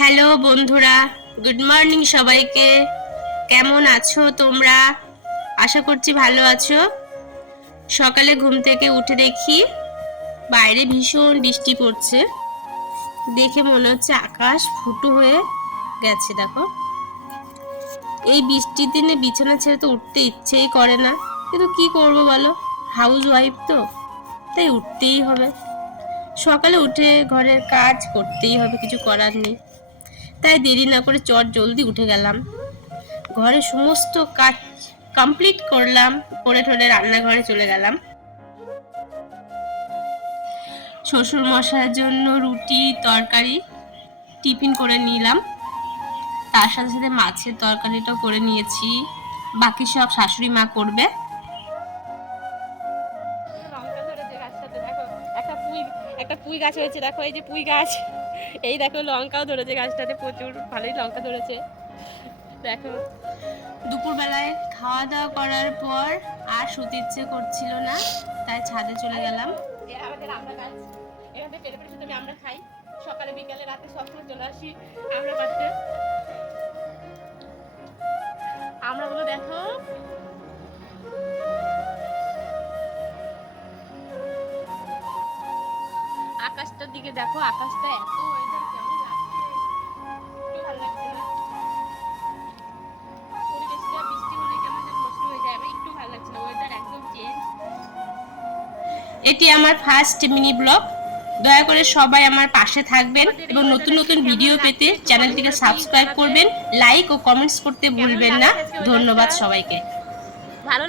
Hello বন্ধুরা, good morning সবাইকে। কেমন আছো তোমরা? আশা করছি ভালো আছো। সকালে ঘুম থেকে উঠে দেখি বাইরে ভীষণ বৃষ্টি পড়ছে। দেখে মনে হচ্ছে আকাশ ফুটো হয়ে গেছে। দেখো, এই বৃষ্টির দিনে বিছানা ছেড়ে তো উঠতে ইচ্ছেই করে না, কিন্তু কি করব বলো, হাউস ওয়াইফ তো, তাই উঠতেই হবে। সকালে উঠে ঘরের কাজ করতেই হবে, কিছু করার নেই। তাই দেরি না করে চট জলদি উঠে গেলাম, ঘরে সমস্ত কাজ কমপ্লিট করলাম, করে ঠোরে রান্নাঘরে চলে গেলাম। শ্বশুর মশাইয়ের জন্য রুটি তরকারি টিফিন করে নিলাম, তার সাথে সাথে মাছের তরকারিটাও করে নিয়েছি। বাকি সব শাশুড়ি মা করবে। একটা পুঁই গাছ হয়েছে, দেখো এই যে পুঁই গাছ, এই দেখো লঙ্কাও ধরেছে গাছটাতে, প্রচুর ভালোই লঙ্কা ধরেছে। দেখো দুপুরবেলায় খাওয়া দাওয়া করার পর আর শুতে ইচ্ছে করছিল না, তাই ছাদে চলে গেলাম। আমাদের আমরা গাছ, এখান থেকে পেরে পেরে শুধু আমরা খাই, সকালে বিকালে রাতে সবসময় চলে আসি আমরা পাচ্ছে। আমরাগুলো দেখো, আকাশটার দিকে দেখো, আকাশটা এত ওয়েদার কেমন লাগছে, একটু ভালো লাগছে না? পরিবেশটা বৃষ্টি হলে কেমন যেন নষ্ট হয়ে যায়, আমার একটু ভালো লাগছে না, ওয়েদার একদম চেঞ্জ। এটি আমার ফার্স্ট মিনি ব্লগ। দয়া করে সবাই আমার পাশে থাকবেন এবং নতুন নতুন ভিডিও পেতে চ্যানেলটিকে সাবস্ক্রাইব করবেন, লাইক ও কমেন্টস করতে ভুলবেন না। ধন্যবাদ সবাইকে। ভালো